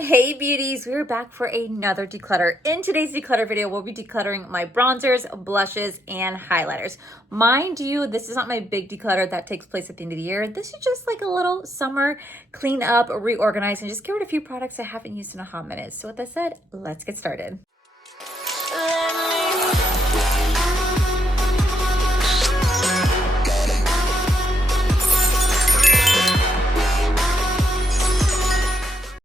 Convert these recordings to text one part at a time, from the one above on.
Hey beauties, we're back for another declutter. In today's declutter video, we'll be decluttering my bronzers, blushes, and highlighters. Mind you, this is not my big declutter that takes place at the end of the year. This is just like a little summer clean up, reorganize, and just get rid of a few products I haven't used in a hot minute. So with that said, let's get started.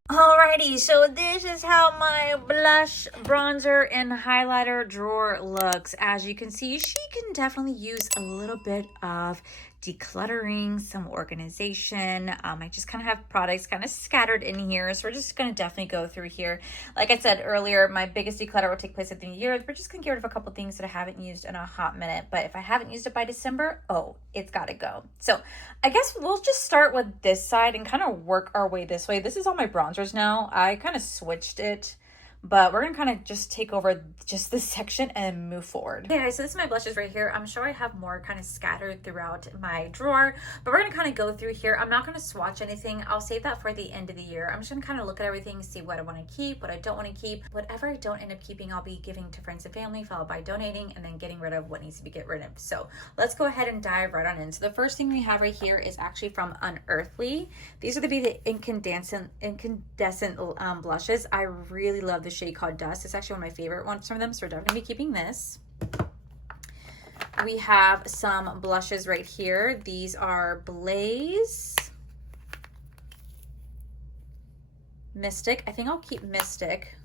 Alrighty, so this is how my blush, bronzer, and highlighter drawer looks. As you can see, she can definitely use a little bit of decluttering, some organization. I just kind of have products kind of scattered in here, so we're just going to definitely go through here. Like I said earlier, my biggest declutter will take place at the end of the year. We're just going to get rid of a couple things that I haven't used in a hot minute, but if I haven't used it by December, oh, it's got to go. So I guess we'll just start with this side and kind of work our way this way. This is all my bronzers now. I kind of switched it, but we're gonna kind of just take over just this section and move forward. Okay guys, so this is my blushes right here. I'm sure I have more kind of scattered throughout my drawer, but we're gonna kind of go through here. I'm not gonna swatch anything. I'll save that for the end of the year. I'm just gonna kind of look at everything, see what I want to keep, what I don't want to keep. Whatever I don't end up keeping, I'll be giving to friends and family, followed by donating, and then getting rid of what needs to be get rid of. So let's go ahead and dive right on in. So the first thing we have right here is actually from Unearthly. These are the incandescent blushes. I really love the shade called Dust. It's actually one of my favorite ones from them, so we're definitely keeping this. We have some blushes right here. These are Blaze, Mystic. I think I'll keep Mystic.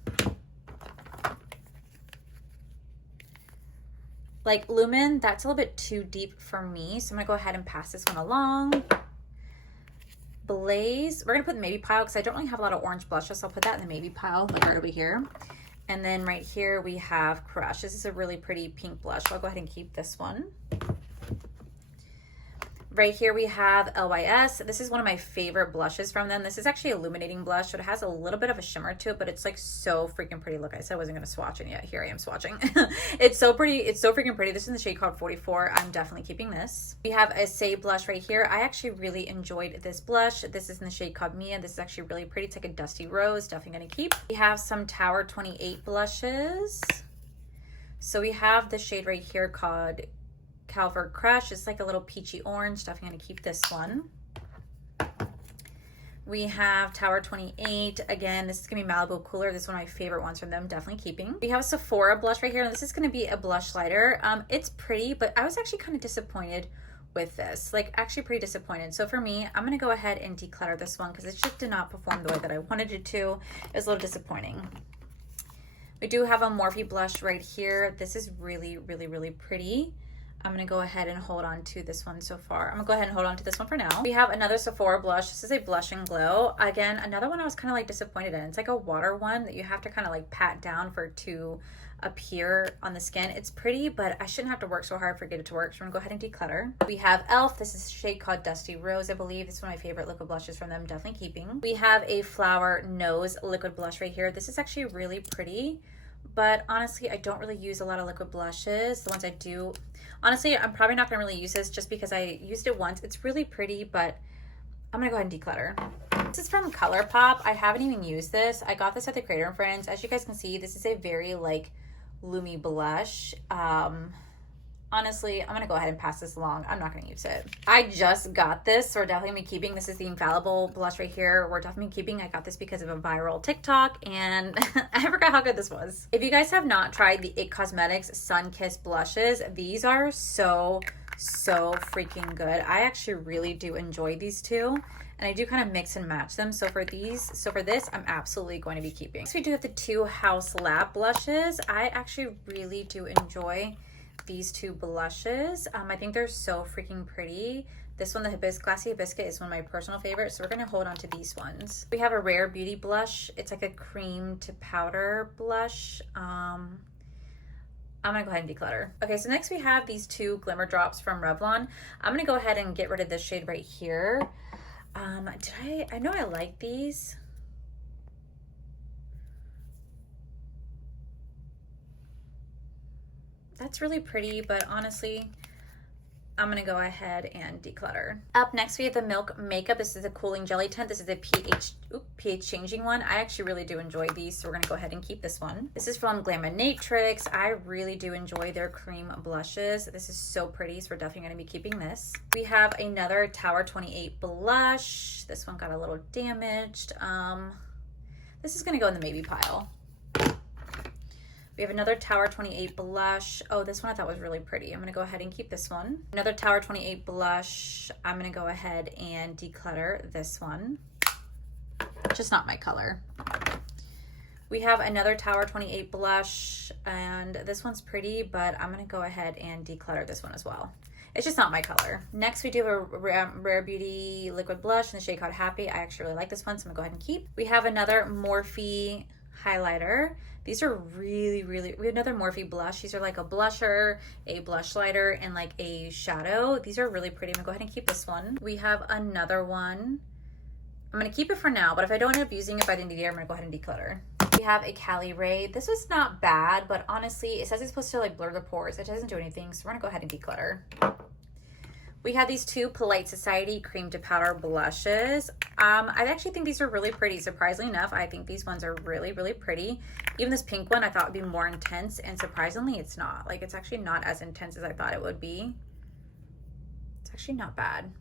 Like Lumen, that's a little bit too deep for me, so I'm gonna go ahead and pass this one along. Blaze, we're gonna put in the maybe pile because I don't really have a lot of orange blushes, so I'll put that in the maybe pile, like right over here. And then right here we have Crush. This is a really pretty pink blush, so I'll go ahead and keep this one. Right here we have LYS. This is one of my favorite blushes from them. This is actually illuminating blush, so it has a little bit of a shimmer to it, but it's like so freaking pretty. Look, I said I wasn't gonna swatch it yet. Here I am swatching. It's so pretty. It's so freaking pretty. This is in the shade called 44. I'm definitely keeping this. We have a Say blush right here. I actually really enjoyed this blush. This is in the shade called Mia. This is actually really pretty. It's like a dusty rose. Definitely gonna keep. We have some Tower 28 blushes. So we have the shade right here called Calvert Crush. It's like a little peachy orange. Definitely gonna keep this one. We have Tower 28. Again, this is gonna be Malibu Cooler. This is one of my favorite ones from them. Definitely keeping. We have a Sephora blush right here, and this is gonna be a blush lighter. It's pretty, but I was actually kind of disappointed with this. Like, actually pretty disappointed. So for me, I'm gonna go ahead and declutter this one because it just did not perform the way that I wanted it to. It was a little disappointing. We do have a Morphe blush right here. This is really, really, really pretty. I'm gonna go ahead and hold on to this one so far. I'm gonna go ahead and hold on to this one for now. We have another Sephora blush. This is a Blush and Glow. Again, another one I was kind of like disappointed in. It's like a water one that you have to kind of like pat down for it to appear on the skin. It's pretty, but I shouldn't have to work so hard for it to work. So I'm gonna go ahead and declutter. We have e.l.f. This is a shade called Dusty Rose, I believe. This is one of my favorite liquid blushes from them. Definitely keeping. We have a Flower Nose liquid blush right here. This is actually really pretty, but honestly, I don't really use a lot of liquid blushes. The ones I do, honestly, I'm probably not gonna really use this just because I used it once. It's really pretty, but I'm gonna go ahead and declutter. This is from ColourPop. I haven't even used this. I got this at the Creator and Friends. As you guys can see, this is a very like loomy blush. Honestly, I'm gonna go ahead and pass this along. I'm not gonna use it. I just got this, so we're definitely gonna be keeping. This is the Infallible blush right here. We're definitely keeping. I got this because of a viral TikTok, and I forgot how good this was. If you guys have not tried the IT Cosmetics Sun Kiss blushes, these are so freaking good. I actually really do enjoy these two, and I do kind of mix and match them. So for this, I'm absolutely going to be keeping. Next, we do have the two House Lab blushes. I actually really do enjoy these two blushes. I think they're so freaking pretty. This one, the Classy Hibiscus, is one of my personal favorites, so we're gonna hold on to these ones. We have a Rare Beauty blush. It's like a cream to powder blush. I'm gonna go ahead and declutter. Okay, so next we have these two Glimmer Drops from Revlon. I'm gonna go ahead and get rid of this shade right here. I know I like these. That's really pretty, but honestly, I'm gonna go ahead and declutter. Up next, we have the Milk Makeup. This is a cooling jelly tint. This is a pH changing one. I actually really do enjoy these, so we're gonna go ahead and keep this one. This is from Glaminatrix. I really do enjoy their cream blushes. This is so pretty, so we're definitely gonna be keeping this. We have another Tower 28 blush. This one got a little damaged. This is gonna go in the maybe pile. We have another Tower 28 blush. Oh, this one I thought was really pretty. I'm gonna go ahead and keep this one. Another Tower 28 blush. I'm gonna go ahead and declutter this one. Just not my color. We have another Tower 28 blush, and this one's pretty, but I'm gonna go ahead and declutter this one as well. It's just not my color. Next, we do a Rare Beauty liquid blush in the shade called Happy. I actually really like this one, so I'm gonna go ahead and keep. We have another Morphe highlighter. These are really, we have another Morphe blush. These are like a blusher, a blush lighter, and like a shadow. These are really pretty. I'm gonna go ahead and keep this one. We have another one. I'm gonna keep it for now, but if I don't end up using it by the end of the year, I'm gonna go ahead and declutter. We have a Cali Ray. This was not bad, but honestly, it says it's supposed to like blur the pores. It doesn't do anything, so we're gonna go ahead and declutter. We have these two Polite Society Cream to Powder blushes. I actually think these are really pretty. Surprisingly enough, I think these ones are really, really pretty. Even this pink one I thought would be more intense, and surprisingly it's not. Like, it's actually not as intense as I thought it would be. It's actually not bad.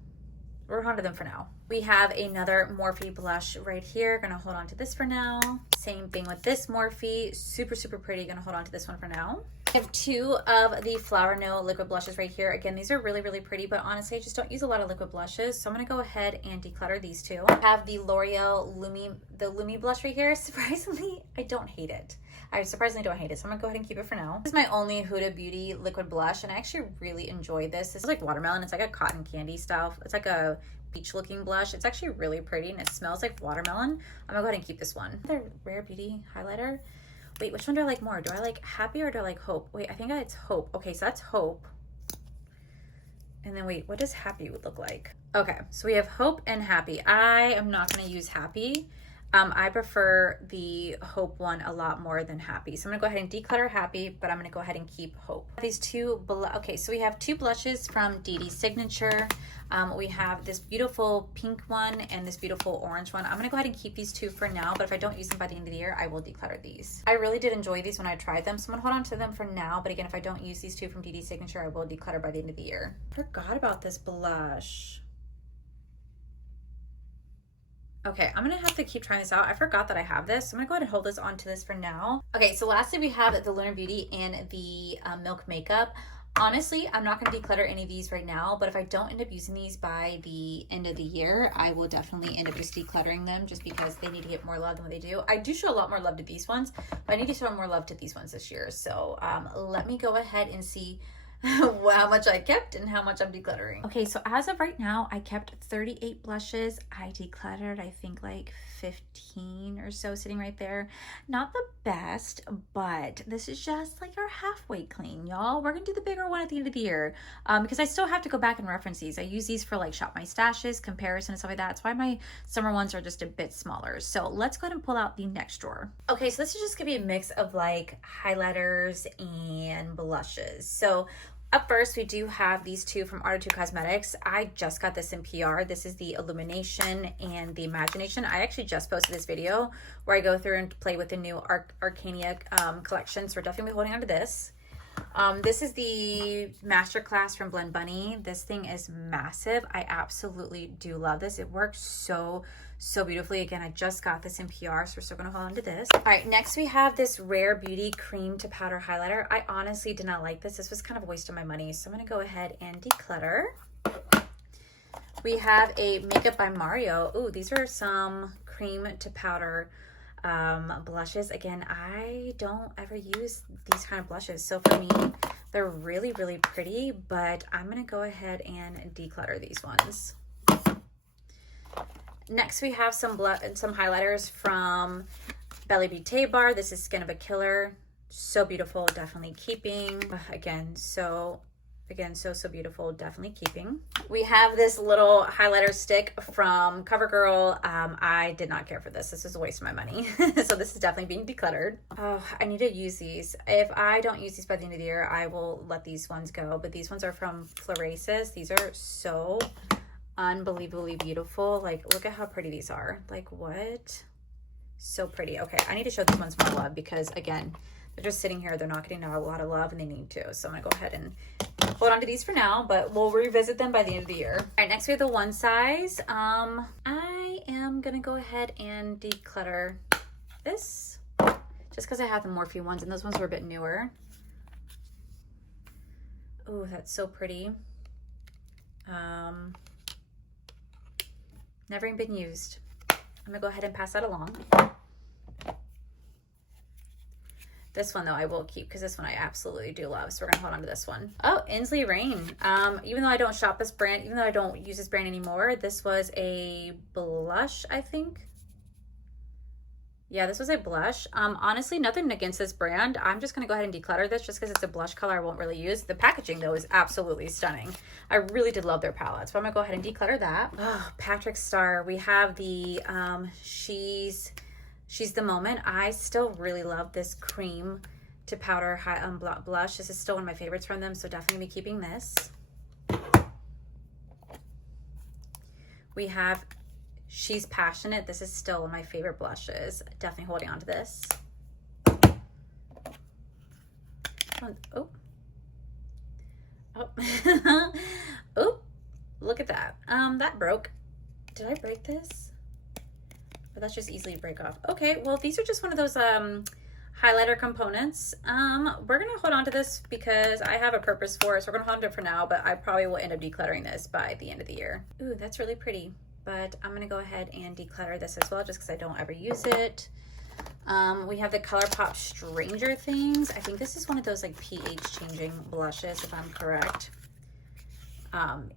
We're onto them for now. We have another Morphe blush right here. Gonna hold on to this for now. Same thing with this Morphe. Super, super pretty. Gonna hold on to this one for now. I have two of the Flower No liquid blushes right here. Again, these are really, really pretty, but honestly, I just don't use a lot of liquid blushes. So I'm gonna go ahead and declutter these two. I have the L'Oreal Lumi blush right here. Surprisingly, I don't hate it. I surprisingly don't hate it, so I'm gonna go ahead and keep it for now. This is my only Huda Beauty liquid blush, and I actually really enjoy this. This is like watermelon. It's like a cotton candy stuff. It's like a peach looking blush. It's actually really pretty, and it smells like watermelon. I'm gonna go ahead and keep this one. The Rare Beauty highlighter. Wait, which one do I like more? Do I like Happy or do I like Hope? Wait, I think it's Hope. Okay, so that's Hope. And then wait, what does Happy would look like? Okay, so we have Hope and Happy. I am not gonna use Happy. I prefer the Hope one a lot more than Happy. So I'm gonna go ahead and declutter Happy, but I'm gonna go ahead and keep Hope. These two, okay, so we have two blushes from DD Signature. We have this beautiful pink one and this beautiful orange one. I'm gonna go ahead and keep these two for now, but if I don't use them by the end of the year, I will declutter these. I really did enjoy these when I tried them, so I'm gonna hold on to them for now, but again, if I don't use these two from DD Signature, I will declutter by the end of the year. Forgot about this blush. Okay, I'm gonna have to keep trying this out. I forgot that I have this, so I'm gonna go ahead and hold this onto this for now. Okay, so lastly we have the Lunar Beauty and the Milk Makeup. Honestly, I'm not gonna declutter any of these right now, but if I don't end up using these by the end of the year, I will definitely end up just decluttering them just because they need to get more love than what they do. I do show a lot more love to these ones, but I need to show more love to these ones this year. So let me go ahead and see how much I kept and how much I'm decluttering. Okay, so as of right now, I kept 38 blushes. I decluttered, I think like 15 or so sitting right there. Not the best, but this is just like our halfway clean, y'all. We're gonna do the bigger one at the end of the year because I still have to go back and reference these. I use these for like Shop My Stashes, comparison and stuff like that. That's why my summer ones are just a bit smaller. So let's go ahead and pull out the next drawer. Okay, so this is just gonna be a mix of like highlighters and blushes. So up first, we do have these two from Art of Two Cosmetics. I just got this in PR. This is the Illumination and the Imagination. I actually just posted this video where I go through and play with the new Arcania collection. So we're definitely holding on to this. This is the Masterclass from Blend Bunny. This thing is massive. I absolutely do love this. It works so beautifully. Again, I just got this in PR, so we're still gonna hold on to this. All right, next we have this Rare Beauty Cream to Powder Highlighter. I honestly did not like this. This was kind of a waste of my money, so I'm gonna go ahead and declutter. We have a Makeup by Mario. Ooh, these are some cream to powder blushes. Again, I don't ever use these kind of blushes, so for me they're really pretty, but I'm gonna go ahead and declutter these ones. Next we have some highlighters from Belly Beauty Bar. This is Skin of a Killer. So beautiful, definitely keeping. Again, so Again, so beautiful, definitely keeping. We have this little highlighter stick from CoverGirl. I did not care for this. This is a waste of my money. So this is definitely being decluttered. Oh, I need to use these. If I don't use these by the end of the year, I will let these ones go. But these ones are from Florasis. These are so unbelievably beautiful. Like, look at how pretty these are. Like, what? So pretty. Okay, I need to show these ones more love because, again, they're just sitting here. They're not getting a lot of love and they need to. So I'm going to go ahead and hold on to these for now, but we'll revisit them by the end of the year. All right, next we have the one size. I am going to go ahead and declutter this just because I have the Morphe ones and those ones were a bit newer. Oh, that's so pretty. Never even been used. I'm going to go ahead and pass that along. This one, though, I will keep because this one I absolutely do love. So we're going to hold on to this one. Oh, Inslee Rain. Even though I don't shop this brand, even though I don't use this brand anymore, this was a blush, I think. Yeah, this was a blush. Honestly, nothing against this brand. I'm just going to go ahead and declutter this just because it's a blush color I won't really use. The packaging, though, is absolutely stunning. I really did love their palettes. So I'm going to go ahead and declutter that. Oh, Patrick Star. We have the She's the Moment. I still really love this cream to powder high blush. This is still one of my favorites from them, so definitely be keeping this. We have She's Passionate. This is still one of my favorite blushes. Definitely holding on to this. Oh. Oh. Oh, look at that. That broke. Did I break this? But that's just easily break off. Okay, well, these are just one of those highlighter components. We're gonna hold on to this because I have a purpose for it, so we're gonna hold on to it for now, but I probably will end up decluttering this by the end of the year. Ooh, that's really pretty, but I'm gonna go ahead and declutter this as well just because I don't ever use it. We have the ColourPop Stranger Things. I think this is one of those like pH changing blushes, if I'm correct.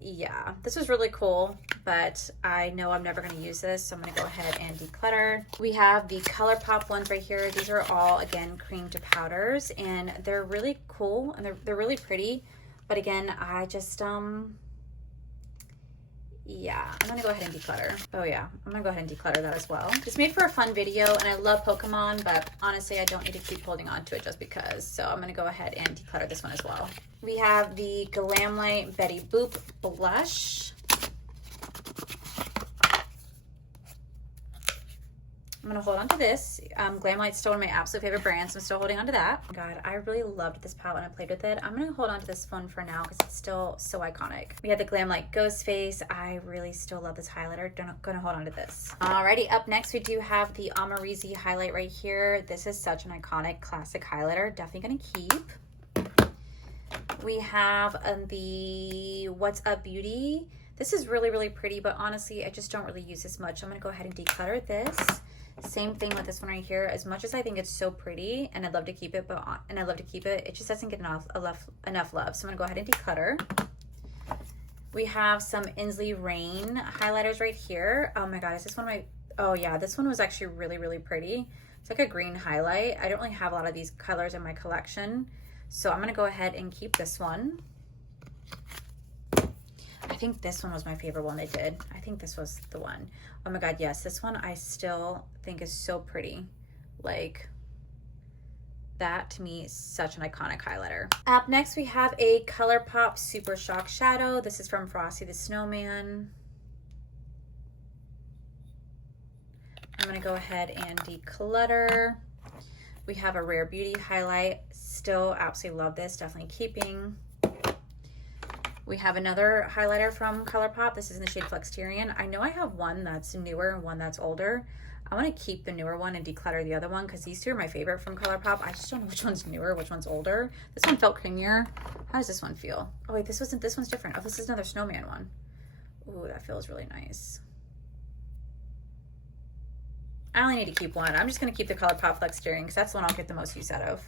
Yeah, this was really cool, but I know I'm never going to use this, so I'm going to go ahead and declutter. We have the ColourPop ones right here. These are all, again, cream to powders, and they're really cool, and they're really pretty, but again, I just, yeah, I'm going to go ahead and declutter. Oh yeah, I'm going to go ahead and declutter that as well. Just made for a fun video, and I love Pokemon, but honestly, I don't need to keep holding on to it just because, so I'm going to go ahead and declutter this one as well. We have the Glamlight Betty Boop Blush. I'm going to hold on to this. Glamlight's still one of my absolute favorite brands, so I'm still holding on to that. God, I really loved this palette when I played with it. I'm going to hold on to this one for now because it's still so iconic. We have the Glamlight Ghost Face. I really still love this highlighter. Going to hold on to this. Alrighty, up next we do have the Amarizi highlight right here. This is such an iconic classic highlighter. Definitely going to keep. We have the What's Up Beauty. This is really, really pretty, but honestly, I just don't really use this much. I'm going to go ahead and declutter this. Same thing with this one right here. As much as I think it's so pretty and I'd love to keep it, it just doesn't get enough love. So I'm going to go ahead and declutter. We have some Inslee Rain highlighters right here. Oh my God, is this one of my, oh yeah, this one was actually really, really pretty. It's like a green highlight. I don't really have a lot of these colors in my collection. So I'm going to go ahead and keep this one. I think this one was my favorite one they did. I think this was the one. Oh my God, yes. This one I still think is so pretty. Like, that to me is such an iconic highlighter. Up next, we have a ColourPop Super Shock Shadow. This is from Frosty the Snowman. I'm going to go ahead and declutter. We have a Rare Beauty highlight. Still absolutely love this. Definitely keeping. We have another highlighter from ColourPop. This is in the shade Flexterian. I know I have one that's newer and one that's older. I want to keep the newer one and declutter the other one because these two are my favorite from ColourPop. I just don't know which one's newer, which one's older. This one felt creamier. How does this one feel? Oh wait, this one's different. Oh, this is another snowman one. Ooh, that feels really nice. I only need to keep one. I'm just going to keep the ColourPop Flexterian because that's the one I'll get the most use out of.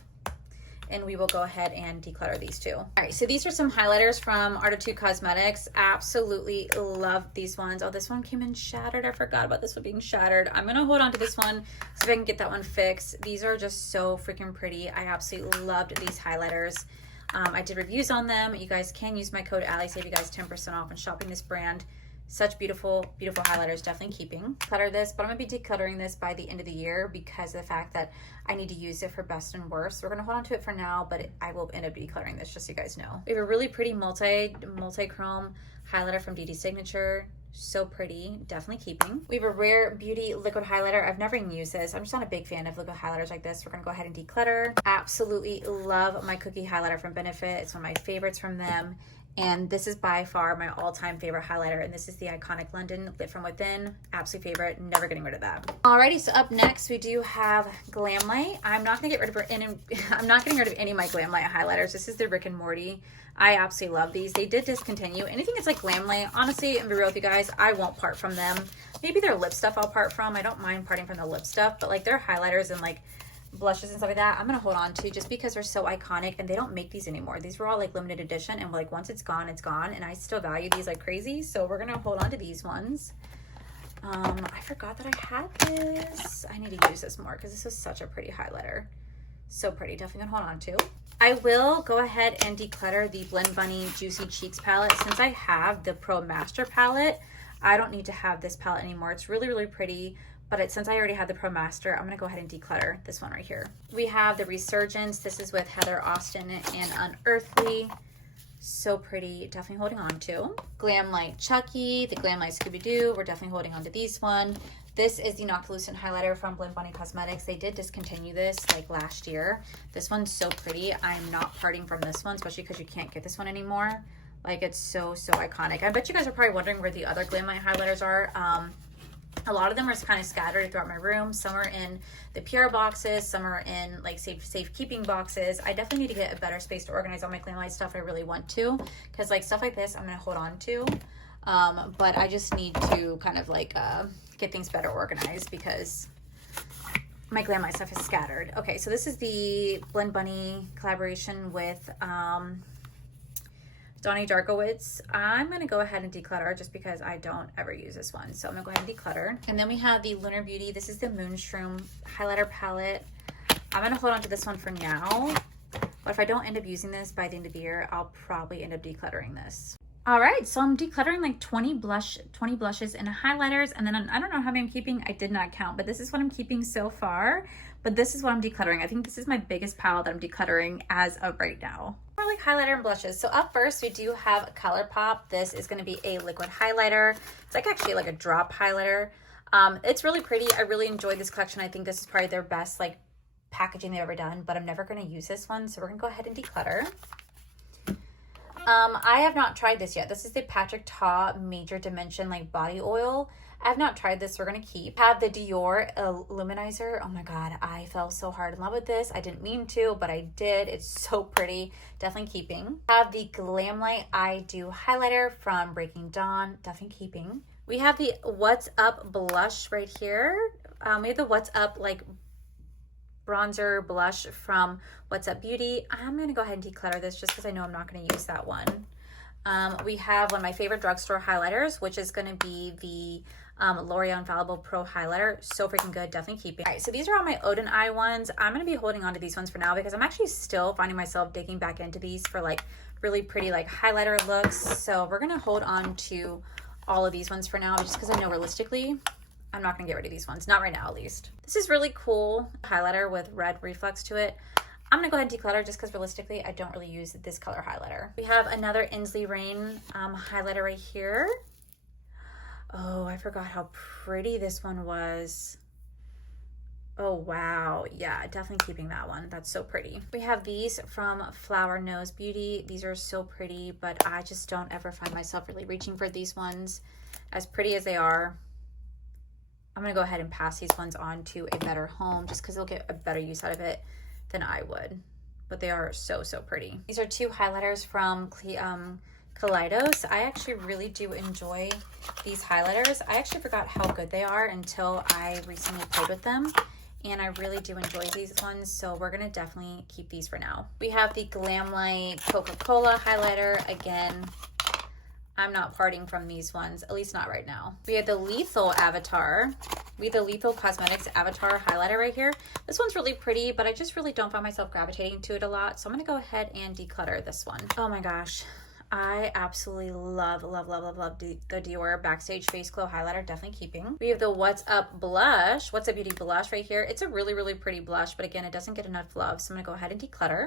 And we will go ahead and declutter these two. All right, so these are some highlighters from Art of Two Cosmetics. Absolutely love these ones. Oh, this one came in shattered. I forgot about this one being shattered. I'm gonna hold on to this one so I can get that one fixed. These are just so freaking pretty. I absolutely loved these highlighters. I did reviews on them. You guys can use my code Allie, save you guys 10% off on shopping this brand. Such beautiful, beautiful highlighters, definitely keeping. Clutter this, but I'm gonna be decluttering this by the end of the year because of the fact that I need to use it for best and worst. So we're gonna hold on to it for now, but I will end up decluttering this, just so you guys know. We have a really pretty multi-chrome highlighter from DD Signature. So pretty, definitely keeping. We have a Rare Beauty liquid highlighter. I've never even used this. I'm just not a big fan of liquid highlighters like this. We're gonna go ahead and declutter. Absolutely love my cookie highlighter from Benefit. It's one of my favorites from them. And this is by far my all-time favorite highlighter. And this is the iconic London Lit From Within. Absolute favorite, never getting rid of that. Alrighty, so up next we do have Glam Light. I'm not getting rid of any of my Glam Light highlighters. This is the Rick and Morty. I absolutely love these. They did discontinue. Anything that's like Glam Light, honestly, and be real with you guys, I won't part from them. Maybe their lip stuff I'll part from. I don't mind parting from the lip stuff, but like their highlighters and like blushes and stuff like that, I'm gonna hold on to just because they're so iconic, and they don't make these anymore. These were all like limited edition, and like once it's gone, and I still value these like crazy, so we're gonna hold on to these ones. I forgot that I had this. I need to use this more because this is such a pretty highlighter. So pretty, definitely gonna hold on to. I will go ahead and declutter the Blend Bunny Juicy Cheeks palette. Since I have the Pro Master palette, I don't need to have this palette anymore. It's really, really pretty. But since I already had the Pro Master, I'm gonna go ahead and declutter this one right here. We have the Resurgence. This is with Heather Austin and Unearthly. So pretty, definitely holding on to. Glam Light Chucky, the Glam Light Scooby-Doo. We're definitely holding on to these one. This is the Noctilucent highlighter from Blend Bunny Cosmetics. They did discontinue this like last year. This one's so pretty. I'm not parting from this one, especially because you can't get this one anymore. Like it's so, so iconic. I bet you guys are probably wondering where the other Glam Light highlighters are. A lot of them are kind of scattered throughout my room. Some are in the P.O boxes, some are in like safekeeping boxes. I definitely need to get a better space to organize all my Glam Light stuff. I really want to, because like stuff like this I'm gonna hold on to, but I just need to kind of like get things better organized because my Glam Light stuff is scattered. Okay, so this is the Blend Bunny collaboration with Donnie Darkowitz. I'm gonna go ahead and declutter just because I don't ever use this one. So I'm gonna go ahead and declutter. And then we have the Lunar Beauty. This is the Moonshroom highlighter palette. I'm gonna hold on to this one for now. But if I don't end up using this by the end of the year, I'll probably end up decluttering this. All right, so I'm decluttering like 20 blushes and highlighters, and then I don't know how many I'm keeping. I did not count, but this is what I'm keeping so far. But this is what I'm decluttering. I think this is my biggest pile that I'm decluttering as of right now. More like highlighter and blushes. So up first, we do have ColourPop. This is going to be a liquid highlighter. It's like actually like a drop highlighter. It's really pretty. I really enjoyed this collection. I think this is probably their best like packaging they've ever done, but I'm never going to use this one, so we're going to go ahead and declutter. I have not tried this yet. This is the Patrick Ta Major Dimension like body oil. I have not tried this. We're gonna keep. Have the Dior Illuminizer. Oh my god, I fell so hard in love with this. I didn't mean to, but I did. It's so pretty. Definitely keeping. Have the Glam Light I Do highlighter from Breaking Dawn. Definitely keeping. We have the What's Up blush right here. We have the What's Up like bronzer blush from What's Up Beauty. I'm gonna go ahead and declutter this just because I know I'm not gonna use that one. We have one of my favorite drugstore highlighters, which is gonna be the L'Oreal Infallible Pro highlighter. So freaking good, definitely keeping. All right, so these are all my Odin Eye ones. I'm gonna be holding on to these ones for now because I'm actually still finding myself digging back into these for like really pretty like highlighter looks. So we're gonna hold on to all of these ones for now just because I know realistically I'm not gonna get rid of these ones, not right now at least. This is really cool highlighter with red reflex to it. I'm gonna go ahead and declutter just because realistically I don't really use this color highlighter. We have another Inslee Rain highlighter right here. Oh, I forgot how pretty this one was. Oh wow, yeah, definitely keeping that one. That's so pretty. We have these from Flower Nose Beauty. These are so pretty, but I just don't ever find myself really reaching for these ones. As pretty as they are, I'm gonna go ahead and pass these ones on to a better home just because they'll get a better use out of it than I would. But they are so, so pretty. These are two highlighters from Kaleidos. I actually really do enjoy these highlighters. I actually forgot how good they are until I recently played with them. And I really do enjoy these ones, so we're gonna definitely keep these for now. We have the Glam Light Coca-Cola highlighter. Again, I'm not parting from these ones, at least not right now. We have the Lethal Avatar. We have the Lethal Cosmetics Avatar highlighter right here. This one's really pretty, but I just really don't find myself gravitating to it a lot. So I'm gonna go ahead and declutter this one. Oh my gosh. I absolutely love the Dior Backstage Face Glow highlighter, definitely keeping. We have the What's Up blush, What's Up Beauty blush right here. It's a really pretty blush, but again, it doesn't get enough love. So I'm gonna go ahead and declutter.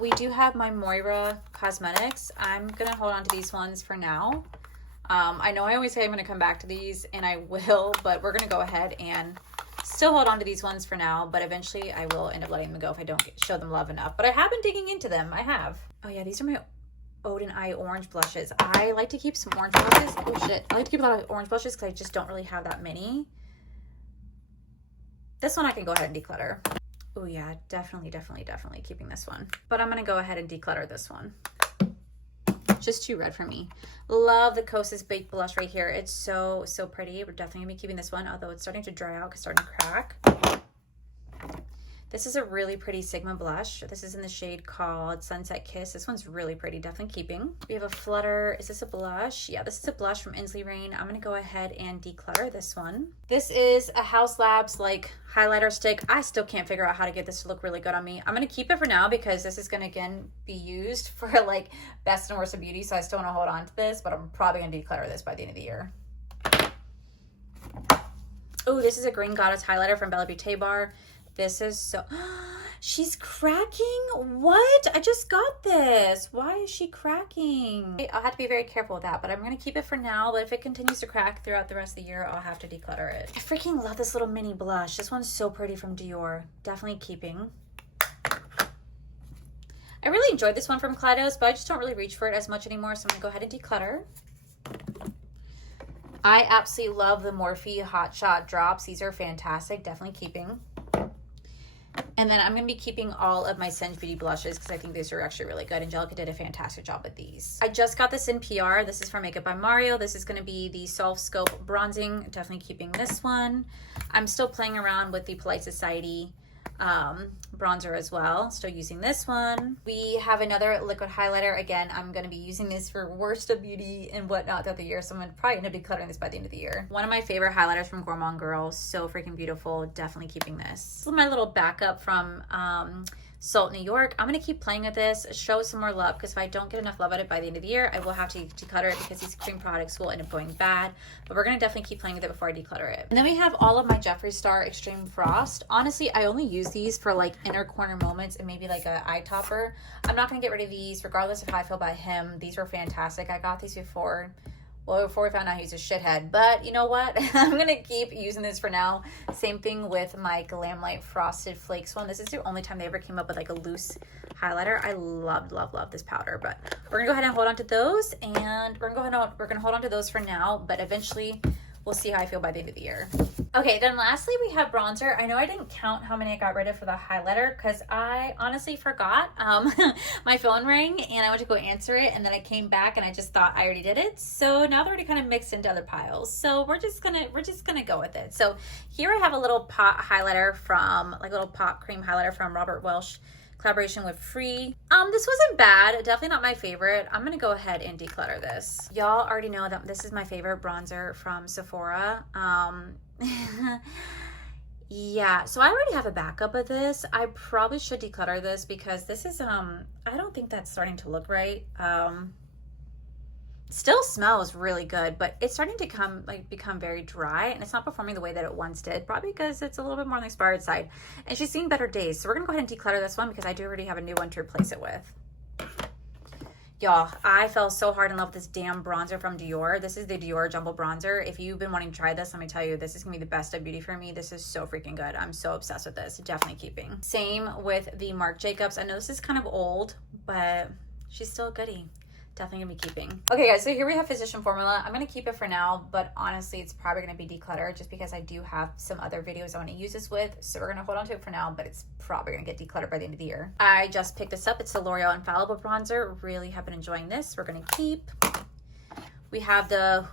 We do have my Moira Cosmetics. I'm gonna hold on to these ones for now. I know I always say I'm gonna come back to these, and I will, but we're gonna go ahead and still hold on to these ones for now, but eventually I will end up letting them go if I don't show them love enough. But I have been digging into them. I have. Oh yeah, these are my Odin Eye orange blushes. I like to keep some orange blushes. Oh shit. I like to keep a lot of orange blushes because I just don't really have that many. This one I can go ahead and declutter. Oh yeah, definitely keeping this one. But I'm gonna go ahead and declutter this one. Just too red for me. Love the Kosas Baked Blush right here. It's so pretty. We're definitely gonna be keeping this one, although it's starting to dry out, it's starting to crack. This is a really pretty Sigma blush. This is in the shade called Sunset Kiss. This one's really pretty, definitely keeping. We have a Flutter. Is this a blush? Yeah, this is a blush from Inslee Rain. I'm gonna go ahead and declutter this one. This is a Haus Labs like highlighter stick. I still can't figure out how to get this to look really good on me. I'm gonna keep it for now because this is gonna again be used for like best and worst of beauty. So I still wanna hold on to this, but I'm probably gonna declutter this by the end of the year. Oh, this is a Green Goddess highlighter from Bella Beauté Bar. This is so, she's cracking? What? I just got this. Why is she cracking? I'll have to be very careful with that, but I'm gonna keep it for now. But if it continues to crack throughout the rest of the year, I'll have to declutter it. I freaking love this little mini blush. This one's so pretty from Dior. Definitely keeping. I really enjoyed this one from Kaleidos, but I just don't really reach for it as much anymore. So I'm gonna go ahead and declutter. I absolutely love the Morphe Hot Shot drops. These are fantastic, definitely keeping. And then I'm going to be keeping all of my Sense Beauty blushes because I think these are actually really good. Angelica did a fantastic job with these. I just got this in PR. This is from Makeup by Mario. This is going to be the Soft Scope Bronzing. Definitely keeping this one. I'm still playing around with the Polite Society bronzer as well. Still using this one. We have another liquid highlighter. Again, I'm going to be using this for worst of beauty and whatnot throughout the year, so I'm going to probably end up decluttering this by the end of the year. One of my favorite highlighters from Gourmand Girl. So freaking beautiful. Definitely keeping this. This is my little backup from Salt New York. I'm going to keep playing with this, show some more love, because if I don't get enough love at it by the end of the year, I will have to declutter it because these cream products will end up going bad. But we're going to definitely keep playing with it before I declutter it. And then we have all of my Jeffree Star Extreme Frost. Honestly, I only use these for like inner corner moments and maybe like a eye topper. I'm not going to get rid of these regardless of how I feel about him. These were fantastic. I got these before. Well, before we found out he's a shithead, but you know what? I'm gonna keep using this for now. Same thing with my Glamlight Frosted Flakes one. This is the only time they ever came up with like a loose highlighter. I love this powder, but we're gonna go ahead and hold on to those, and we're gonna hold on to those for now, but eventually we'll see how I feel by the end of the year. Okay, then lastly we have bronzer. I know I didn't count how many I got rid of for the highlighter because I honestly forgot. My phone rang and I went to go answer it, and then I came back and I just thought I already did it. So now they're already kind of mixed into other piles. So we're just gonna go with it. So here I have a little pot highlighter from, like a little pot cream highlighter from Robert Welsh, collaboration with Free. This wasn't bad, definitely not my favorite. I'm gonna go ahead and declutter this. Y'all already know that this is my favorite bronzer from Sephora. Yeah, so I already have a backup of this. I probably should declutter this because this is I don't think that's starting to look right. Still smells really good, but it's starting to become very dry, and it's not performing the way that it once did, probably because it's a little bit more on the expired side, and she's seen better days. So we're gonna go ahead and declutter this one because I do already have a new one to replace it with. Y'all, I fell so hard in love with this damn bronzer from Dior. This is the Dior Jumbo Bronzer. If you've been wanting to try this, let me tell you, this is gonna be the best of beauty for me. This is so freaking good. I'm so obsessed with this. Definitely keeping. Same with the Marc Jacobs. I know this is kind of old, but she's still a goodie. Definitely gonna be keeping. Okay guys, so here we have Physician Formula. I'm gonna keep it for now, but honestly it's probably gonna be decluttered just because I do have some other videos I want to use this with. So we're gonna hold on to it for now, but it's probably gonna get decluttered by the end of the year. I just picked this up. It's the L'Oreal Infallible Bronzer. Really have been enjoying this. We're gonna keep. We have the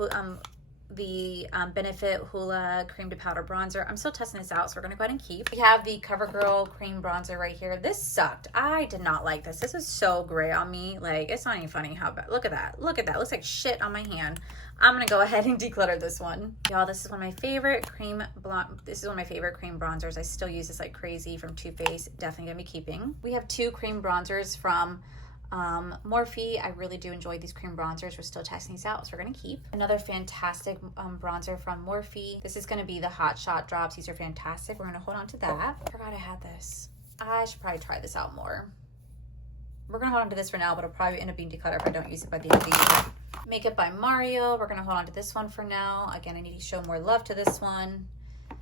the Benefit Hoola Cream to Powder Bronzer. I'm still testing this out, so we're going to go ahead and keep. We have the CoverGirl Cream Bronzer right here. This sucked. I did not like this. This is so gray on me. Like, it's not even funny how bad. Look at that. Look at that. It looks like shit on my hand. I'm going to go ahead and declutter this one. Y'all, this is one of my favorite cream bronzers. I still use this like crazy from Too Faced. Definitely going to be keeping. We have 2 cream bronzers from Morphe. I really do enjoy these cream bronzers. We're still testing these out, so we're gonna keep. Another fantastic bronzer from Morphe. This is gonna be the Hot Shot Drops. These are fantastic. We're gonna hold on to that. I forgot I had this. I should probably try this out more. We're gonna hold on to this for now, but it'll probably end up being decluttered if I don't use it by the end of the year. Makeup by Mario. We're gonna hold on to this one for now. Again, I need to show more love to this one.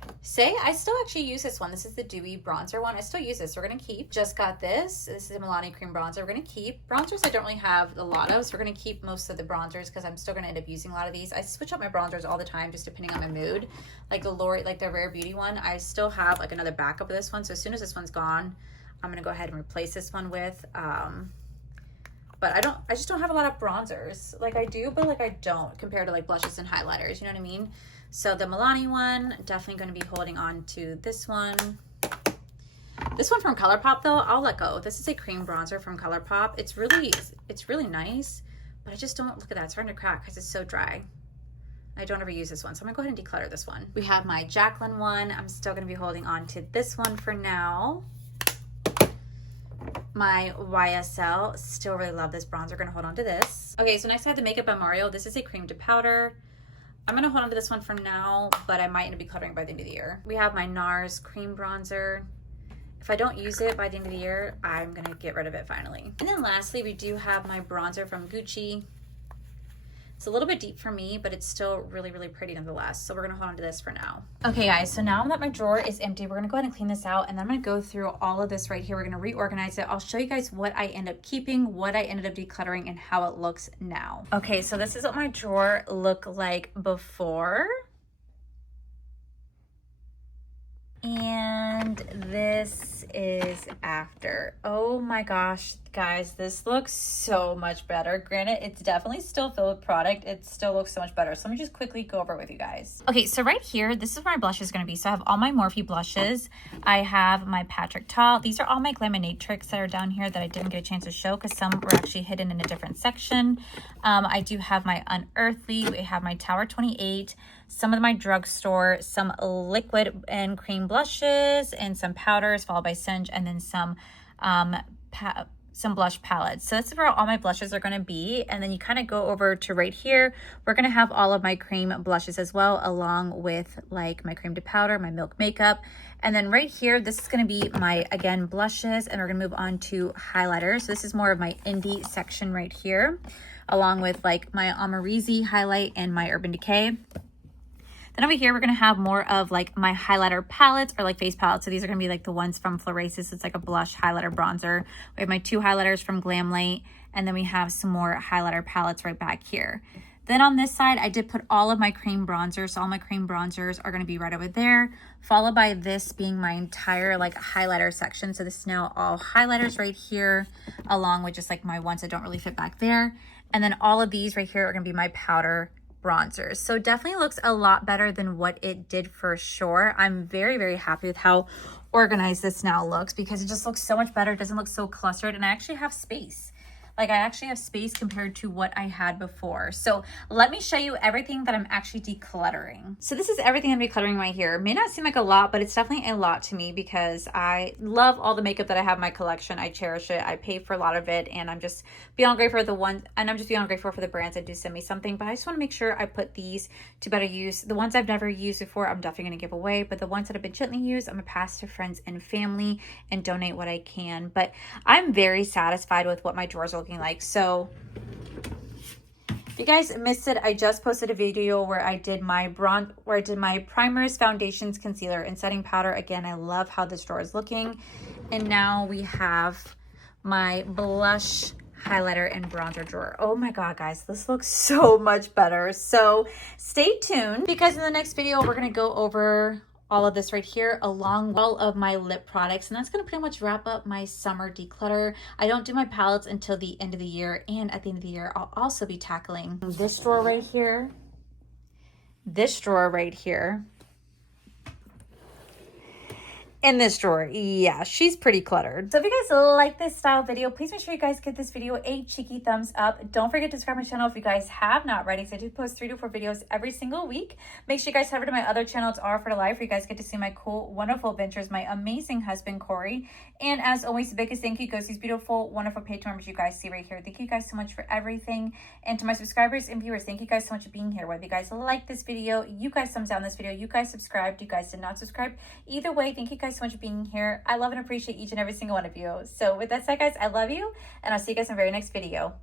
I still actually use this one. This is the Dewy Bronzer one. I still use this. We're going to keep. Just got this. This is a Milani Cream Bronzer. We're going to keep. Bronzers I don't really have a lot of, so we're going to keep most of the bronzers because I'm still going to end up using a lot of these. I switch up my bronzers all the time just depending on my mood. Like the Rare Beauty one, I still have like another backup of this one. So as soon as this one's gone, I'm going to go ahead and replace this one with, but I just don't have a lot of bronzers. Like I do, but like I don't compared to like blushes and highlighters. You know what I mean? So the Milani one, definitely going to be holding on to this one. This one from ColourPop though, I'll let go. This is a cream bronzer from ColourPop. It's really nice, but I just don't, look at that, it's starting to crack because it's so dry. I don't ever use this one, so I'm gonna go ahead and declutter this one. We have my Jaclyn one. I'm still gonna be holding on to this one for now. My YSL, still really love this bronzer, gonna hold on to this. Okay, so next I have the Makeup by Mario. This is a cream to powder. I'm going to hold on to this one for now, but I might end up decluttering by the end of the year. We have my NARS cream bronzer. If I don't use it by the end of the year, I'm going to get rid of it finally. And then lastly, we do have my bronzer from Gucci. It's a little bit deep for me, but it's still really, really pretty nonetheless. So we're going to hold on to this for now. Okay, guys, so now that my drawer is empty, we're going to go ahead and clean this out. And then I'm going to go through all of this right here. We're going to reorganize it. I'll show you guys what I end up keeping, what I ended up decluttering, and how it looks now. Okay, so this is what my drawer looked like before. And this is after. Oh my gosh, guys, this looks so much better. Granted, it's definitely still filled with product. It still looks so much better. So let me just quickly go over it with you guys. Okay, so right here, this is where my blush is going to be. So I have all my Morphe blushes. I have my Patrick Ta. These are all my Glaminatrix that are down here that I didn't get a chance to show because some were actually hidden in a different section. I do have my Unearthly. We have my Tower 28. Some of my drugstore, some liquid and cream blushes, and some powders, followed by Singe, and then some blush palettes. So that's where all my blushes are going to be. And then you kind of go over to right here. We're going to have all of my cream blushes as well, along with like my cream to powder, my Milk makeup. And then right here, this is going to be my, again, blushes. And we're going to move on to highlighters. So this is more of my indie section right here, along with like my Amarizi highlight and my Urban Decay. Then over here, we're going to have more of like my highlighter palettes or like face palettes. So these are going to be like the ones from Florasis. It's like a blush highlighter bronzer. We have my 2 highlighters from Glamlight. And then we have some more highlighter palettes right back here. Then on this side, I did put all of my cream bronzers. So all my cream bronzers are going to be right over there, followed by this being my entire like highlighter section. So this is now all highlighters right here, along with just like my ones that don't really fit back there. And then all of these right here are going to be my powder bronzers. So definitely looks a lot better than what it did for sure. I'm very, very happy with how organized this now looks because it just looks so much better. It doesn't look so clustered, and I actually have space. Like I actually have space compared to what I had before. So let me show you everything that I'm actually decluttering. So this is everything I'm decluttering right here. It may not seem like a lot, but it's definitely a lot to me because I love all the makeup that I have in my collection. I cherish it. I pay for a lot of it, and I'm just beyond grateful for the ones, and I'm just beyond grateful for the brands that do send me something. But I just want to make sure I put these to better use. The ones I've never used before, I'm definitely going to give away, but the ones that have been gently used, I'm going to pass to friends and family and donate what I can. But I'm very satisfied with what my drawers are looking like. So if you guys missed it, I just posted a video where I did my primers, foundations, concealer, and setting powder. Again, I love how this drawer is looking. And now we have my blush, highlighter, and bronzer drawer. Oh my god, guys, this looks so much better. So stay tuned because in the next video we're going to go over all of this right here along with all of my lip products, and that's going to pretty much wrap up my summer declutter. I don't do my palettes until the end of the year, and at the end of the year I'll also be tackling this drawer right here this drawer right here. In this drawer, yeah, she's pretty cluttered. So if you guys like this style video, please make sure you guys give this video a cheeky thumbs up. Don't forget to subscribe to my channel if you guys have not already, because I do post 3 to 4 videos every single week. Make sure you guys head over to my other channel. It's All for Life, where you guys get to see my cool, wonderful adventures, my amazing husband, Corey. And as always, the biggest thank you goes to these beautiful, wonderful Patreon members you guys see right here. Thank you guys so much for everything. And to my subscribers and viewers, thank you guys so much for being here. Whether you guys like this video, you guys thumbs down this video, you guys subscribed, you guys did not subscribe. Either way, thank you guys so much for being here. I love and appreciate each and every single one of you. So with that said, guys, I love you, and I'll see you guys in the very next video.